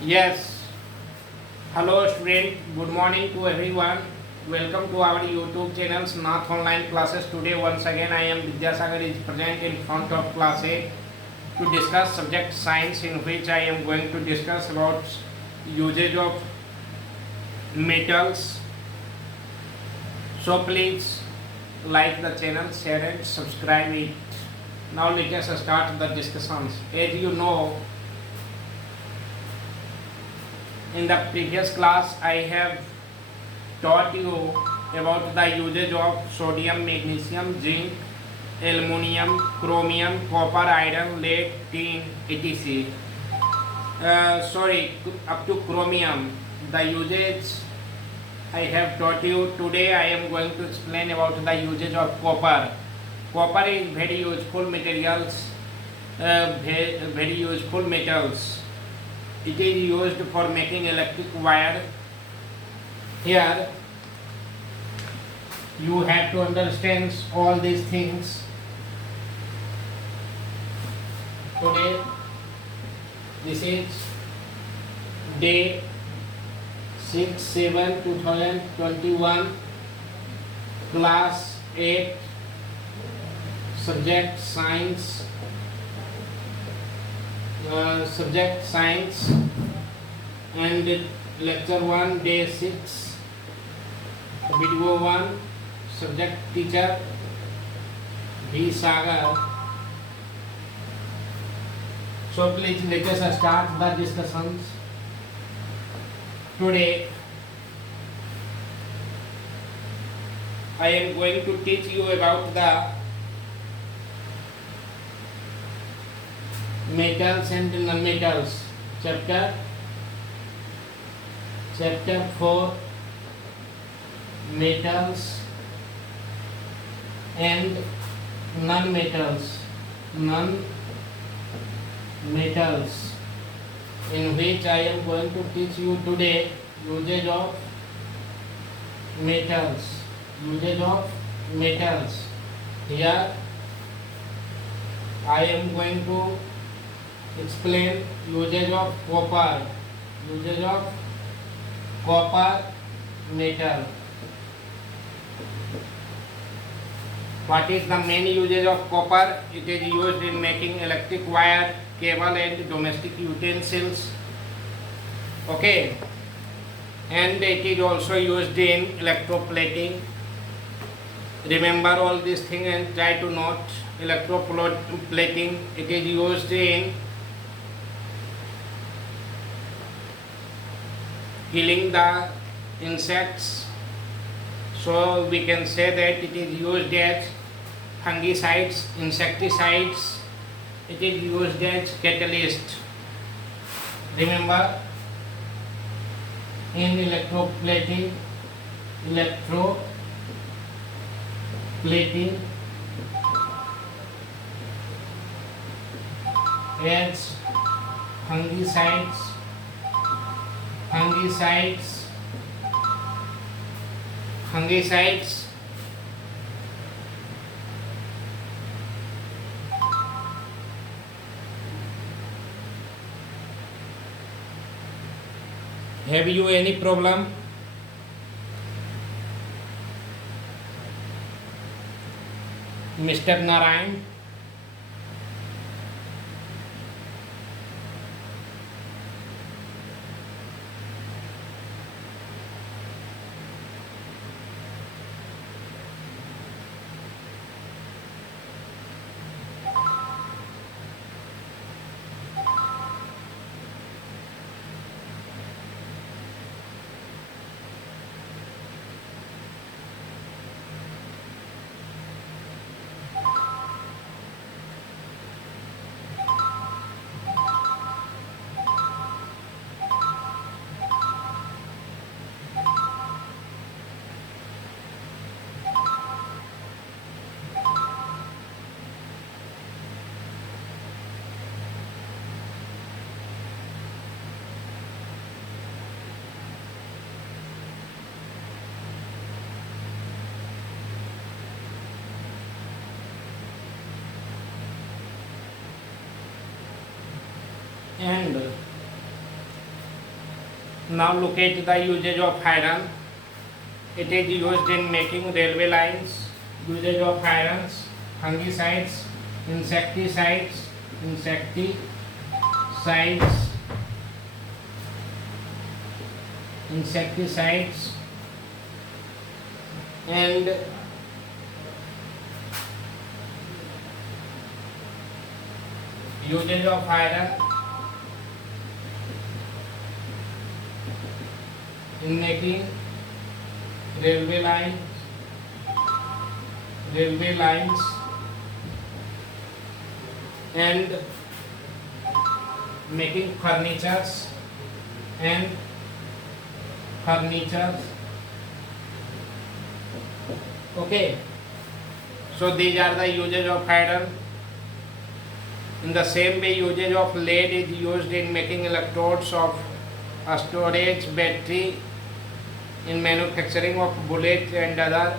Yes. Hello student. Good morning to everyone. Welcome to our YouTube channel's Math Online Classes. Today once again I am Vidyasagar is present in front of class 8 to discuss subject science, in which I am going to discuss about usage of metals. So please like the channel, share and subscribe it. Now let us start the discussions. As you know, in the previous class I have taught you about the usage of sodium, magnesium, zinc, aluminum, chromium, copper, iron, lead, tin, etc. Up to chromium. The usage I have taught you. Today I am going to explain about the usage of copper. Copper is very useful materials, very useful metals. It is used for making electric wire. Here you have to understand all these things. Today this is day 6/7/2021, class 8, subject science. Subject science and lecture 1, day 6, video 1, subject teacher V. Sagar. So please let us start the discussions. Today I am going to teach you about the metals and non-metals. Chapter 4, metals and non-metals. Non-metals, in which I am going to teach you today usage of metals. Here I am going to explain usage of copper metal. What is the main usage of copper? It is used in making electric wire, cable and domestic utensils. Okay, and it is also used in electroplating. Remember all these things and try to note. Electroplating, it is used in killing the insects, so we can say that it is used as fungicides, insecticides. It is used as catalyst. Remember, in electroplating as fungicides. Have you any problem? Mr. Narayan? And Now look at the usage of iron. It is used in making railway lines. Usage of irons, fungicides, insecticides, insecticides, and usage of iron in making railway lines and making furnitures. Okay, so these are the usage of iron. In the same way, usage of lead is used in making electrodes of a storage battery, in manufacturing of bullets and other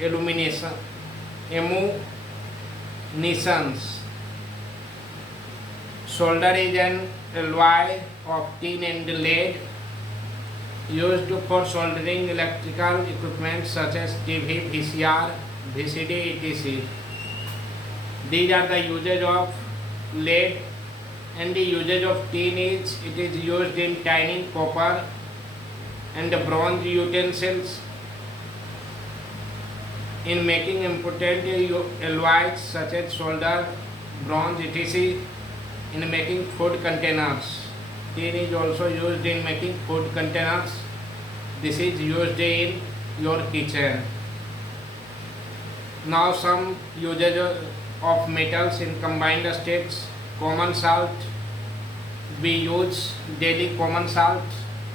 ammunitions. Solder is an alloy of tin and lead used for soldering electrical equipment such as TV, VCR, VCD, etc. These are the usage of lead. And the usage of tin is, it is used in tining copper and bronze utensils, in making important alloys such as solder, bronze, etc., in making food containers. Tin is also used in making food containers. This is used in your kitchen. Now some usage of metals in combined states. Common salt, we use daily common salt,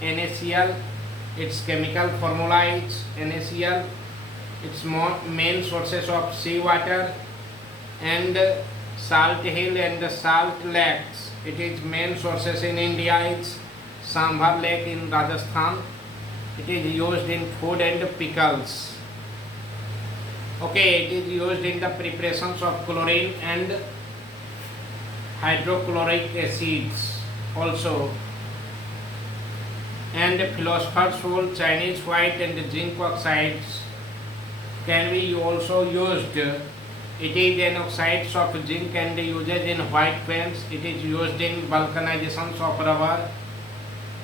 NaCl. Its chemical formula is NaCl. Its main sources of seawater and salt hill and salt lakes. It is main sources in India is Sambhar Lake in Rajasthan. It is used in food and pickles. Okay, it is used in the preparations of chlorine and hydrochloric acids also. And philosopher's soul, Chinese white and zinc oxides can be also used. It is an oxides of zinc and used in white paints. It is used in vulcanizations of rubber,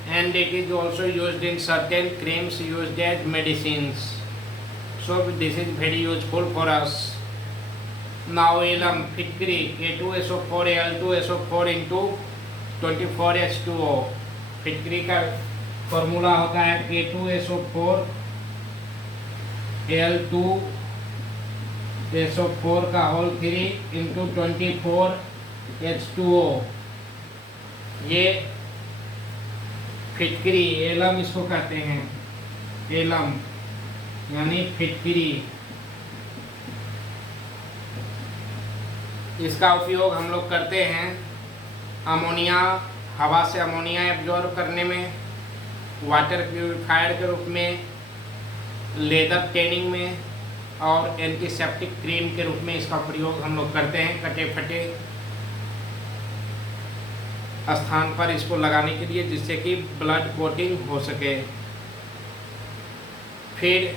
and it is also used in certain creams used as medicines. So this is very useful for us. Now alum, फिटकरी, K2SO4 Al2SO4 into 24H2O. फिटकरी का formula होता है K2SO4 Al2SO4 का whole 3 into 24H2O. ये फिटकरी, alum इसको कहते हैं, एलम यानी फिटकरी। इसका उपयोग हम लोग करते हैं अमोनिया, हवा से अमोनिया एब्जॉर्ब करने में, वाटर प्यूरिफायर के रूप में, लेदर टेनिंग में और एंटीसेप्टिक क्रीम के रूप में इसका प्रयोग हम लोग करते हैं कटे फटे स्थान पर इसको लगाने के लिए, जिससे कि ब्लड कोटिंग हो सके। फिर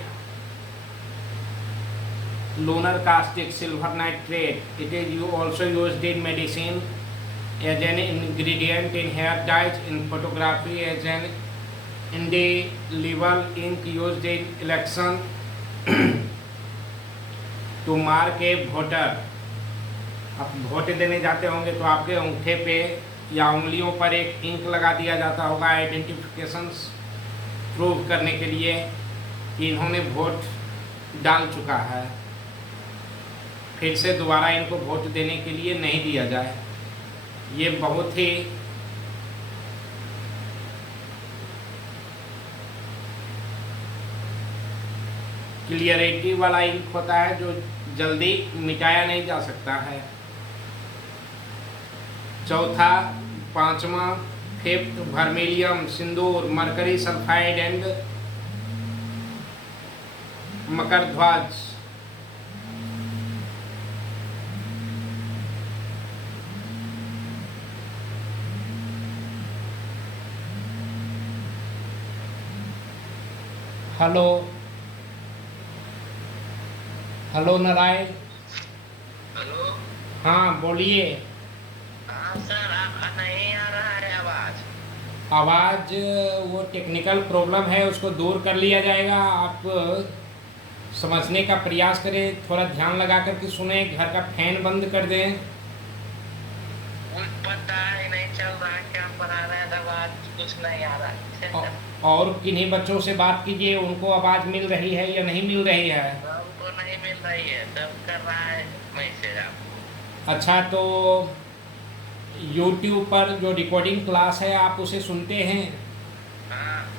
lunar caustic silver nitrate, it is also used in medicine as an ingredient in hair dyes, in photography as an indelible ink used in election to mark a voter। आप vote देने जाते होंगे तो आपके अंगूठे पे या उंगलियों पर एक इंक लगा दिया जाता होगा आइडेंटिफिकेशंस प्रूव करने के लिए कि इन्होंने वोट डाल चुका है, फिर से दोबारा इनको वोट देने के लिए नहीं दिया जाए। ये बहुत ही क्लियरिटी वाला इंक होता है जो जल्दी मिटाया नहीं जा सकता है। चौथा, पांचवा, फिफ्थ, वर्मिलियम, सिंदूर, mercury sulphide and Makardhwaj. Hello hello Narayan. Hello. हाँ बोलिए। हाँ सर, नहीं आ रहा है आवाज। आवाज़ वो टेक्निकल प्रॉब्लम है, उसको दूर कर लिया जाएगा। आप समझने का प्रयास करें, थोड़ा ध्यान लगा कर के सुने, घर का फैन बंद कर दें। कुछ पता ही नहीं चल रहा है, क्या पढ़ा रहे हैं, आवाज कुछ नहीं आ रहा औ- है। और किन्हीं बच्चों से बात कीजिए, उनको आवाज़ मिल रही है या नहीं मिल रही है। सबको नहीं मिल रही है, सब कर रहा है मैसेज आपको। अच्छा, तो यूट्यूब पर जो रिकॉर्डिंग क्लास है आप उसे सुनते हैं। हाँ।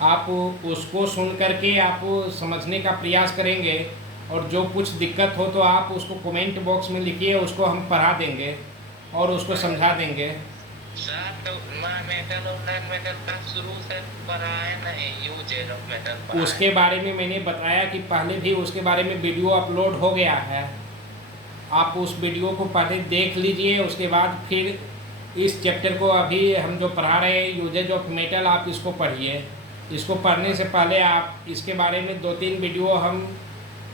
आप उसको सुन करके आप समझने का प्रयास करेंगे, और जो कुछ दिक्कत हो तो आप उसको कमेंट बॉक्स में लिखिए, उसको हम पढ़ा देंगे और उसको समझा देंगे। सर तो मेटल और नॉन मेटल का शुरू से पढ़ा है, नहीं यूजेज ऑफ मेटल पढ़ा है। उसके बारे में मैंने बताया कि पहले भी उसके बारे में वीडियो अपलोड हो गया है। आप उस वीडियो को पहले देख लीजिए, उसके बाद फिर इस चैप्टर को अभी हम जो पढ़ा रहे हैं यूजेज ऑफ मेटल, आप इसको पढ़िए। इसको पढ़ने से पहले आप इसके बारे में 2-3 वीडियो हम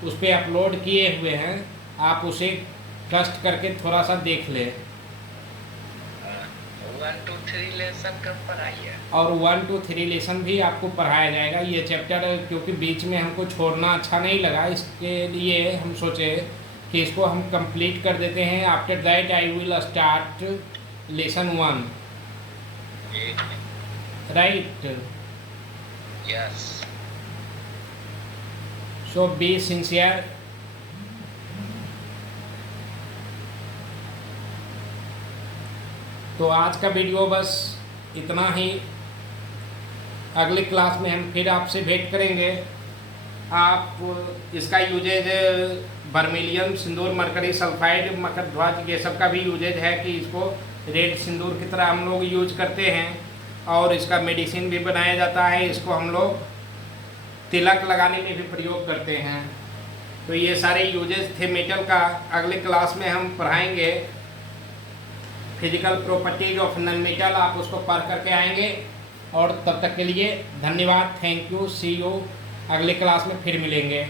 उस पर अपलोड किए हुए हैं, आप उसे कष्ट करके थोड़ा सा देख लें। 1 2 3 लेसन कब पढ़ाई है? और 1 2 3 लेसन भी आपको पढ़ाया जाएगा। ये चैप्टर क्योंकि बीच में हमको छोड़ना अच्छा नहीं लगा, इसके लिए हम सोचे कि इसको हम कंप्लीट कर देते हैं। After that I will start lesson 1, right. Yes. So be sincere. तो आज का वीडियो बस इतना ही। अगले क्लास में हम फिर आपसे भेंट करेंगे। आप इसका यूजेज बर्मिलियम सिंदूर, मरकरी सल्फाइड, मकर ध्वज, ये सब का भी यूजेज है कि इसको रेड सिंदूर की तरह हम लोग यूज करते हैं, और इसका मेडिसिन भी बनाया जाता है। इसको हम लोग तिलक लगाने में भी प्रयोग करते हैं। तो ये सारे यूजेज थे मेटल का। अगले क्लास में हम पढ़ाएंगे physical properties of non metal. आप उसको पढ़ करके आएंगे, और तब तक के लिए धन्यवाद, थैंक यू, सी यू। अगले क्लास में फिर मिलेंगे।